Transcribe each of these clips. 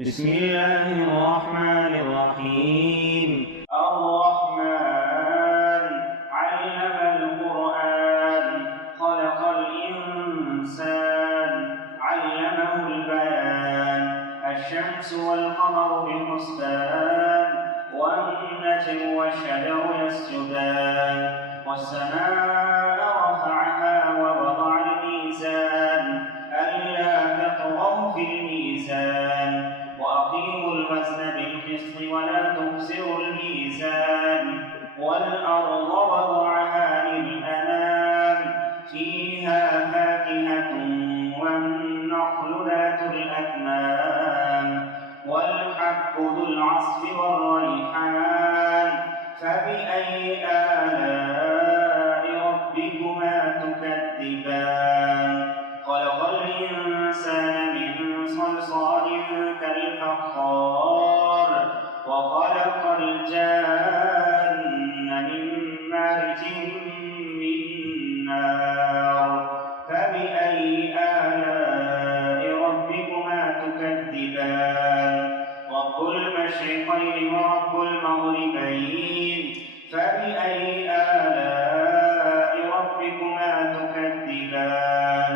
بسم الله الرحمن الرحيم. الرحمن علم القرآن خلق الإنسان علمه البيان الشمس والقمر بحسبان والنجم والشجر يسجدان والسماء رفعها ووضع الميزان ألا تطغوا في الميزان وأقيموا الوزن بالقسط ولا تخسروا الميزان والأرض وضعها للأنام فيها فاكهة والنخل ذات الأكمام والحب ذو العصف والريحان فبأي آلاء ربكما تكذبان خلق الإنسان من صلصال كالفخار وخلق الجان من مارج من نار فبأي آلاء ربكما تكذبان رب المشرقين ورب المغربين فبأي آلاء ربكما تكذبان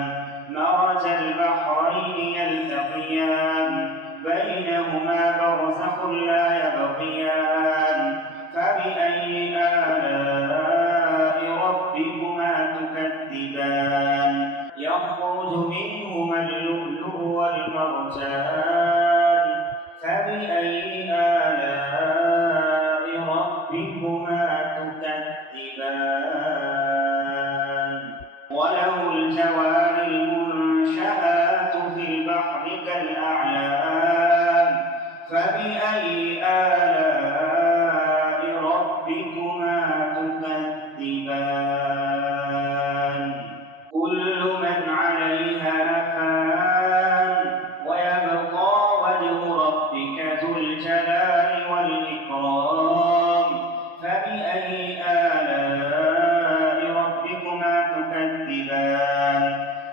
مرج البحرين يلتقيان بينهما برزخ لا يبغيان فبأي آلاء ربكما تكذبان يخرج منهما اللؤلؤ والمرجان فبأي آلاء ربكما تكذبان وله الجوار المنشآت في البحر كالأعلام فبأي آلاء ربكما تكذبان كل من عليها فان ويبقى وجه ربك ذو الجلال والإكرام فبأي آلاء ربكما تكذبان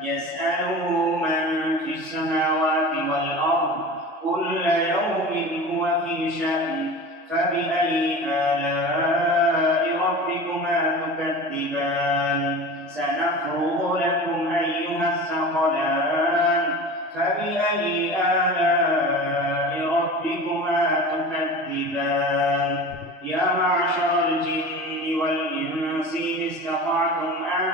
يسأله من في السماوات والأرض كل يوم هو في شأن فبأي آلاء ربكما تكذبان سنفرغ لكم أيها الثقلان فبأي آلاء ربكما تكذبان يا معشر الجن والإنس إن استطعتم أن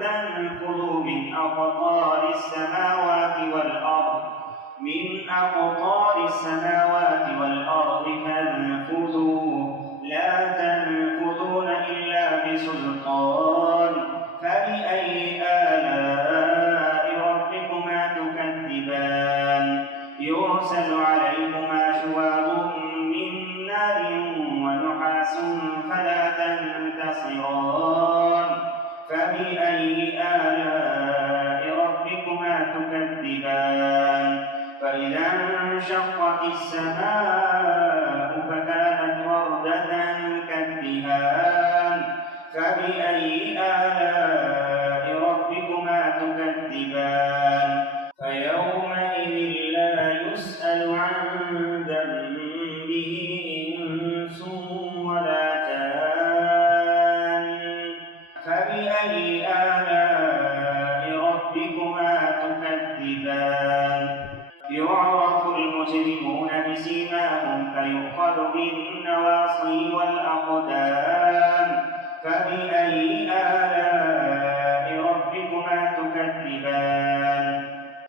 تنفذوا من أقطار السماوات والأرض فانفذوا لا تنفذون إلا بسلطان فبأي آلاء ربكما تكذبان يرسل عليكما شواظ من نار ونحاس فلا تنتصران فبأي آلاء ربكما تكذبان فإذا انشقت السماء فكانت وردة كالدهان فبأي آلاء ربكما تكذبان فيومئذ لا يسأل عن ذنبه إنس ولا جان فبأي آلاء ربكما تكذبان يعرف المجرمون بسيماهم فيؤخذ بالنواصي والأقدام فبأي آلاء ربكما تكذبان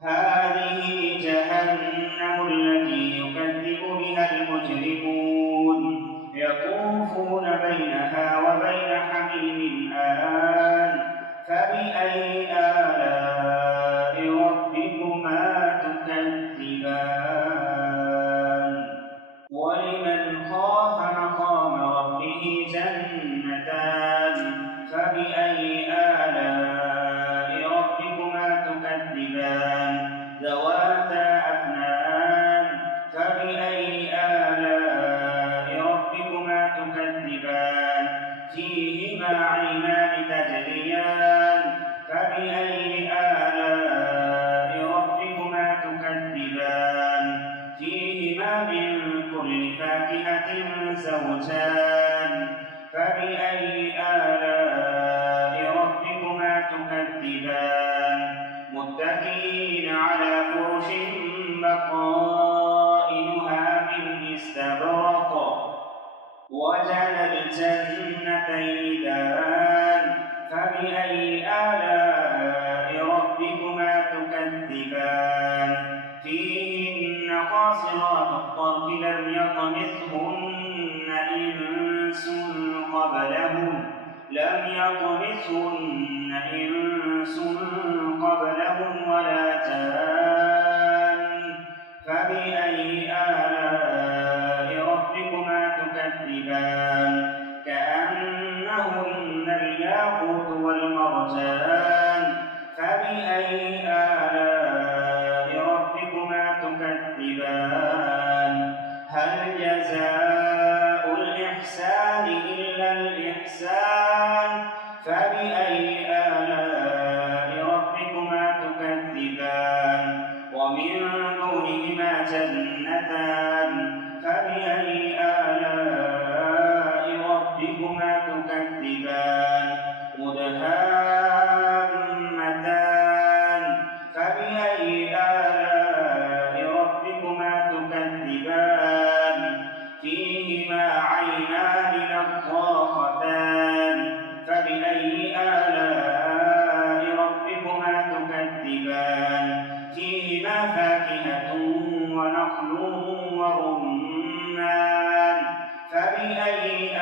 هذه جهنم التي يكذب بها المجرمون يطوفون بينها وبين حميم آن فبأي آلاء ربكما تكذبان ولمن خاف مقام ربه جنتان فبأي جنات زوجان فبأي آلاء ربكما تكذبان متكئين على فرش بطائنها من استبرق وجنى الجنتين دان فبأي آلاء ربكما تكذبان فيهن قاصرات الطرف لم يطمثهن إنس قبلهم ولا جان فبأي آلاء ربكما تكذبان كأنهن الياقوت والمرجان فبأي آلاء ربكما تكذبان هل جزاء الإحسان إلا الإحسان فبأي آلاء ربكما تكذبان ومن دونهما جنتان فبأي آلاء ربكما تكذبان مدهامتان فبأي آلاء ربكما تكذبان فيهما عينان نضاختان فبأي آلاء ربكما تكذبان فيهما فاكهة ونخل ورمان فبأي